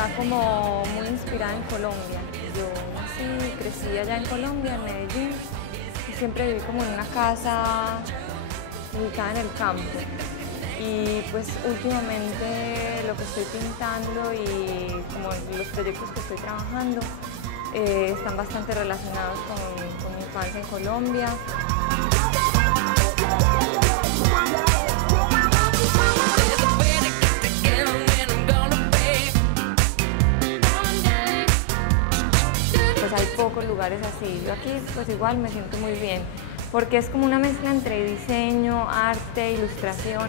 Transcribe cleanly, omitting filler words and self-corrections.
está como muy inspirada en Colombia. Yo nací y crecí allá en Colombia, en Medellín, y siempre viví como en una casa ubicada en el campo. Y pues últimamente lo que estoy pintando y como los proyectos que estoy trabajando están bastante relacionados con mi infancia en Colombia. Pues hay pocos lugares así. Yo aquí pues igual me siento muy bien, porque es como una mezcla entre diseño, arte, ilustración.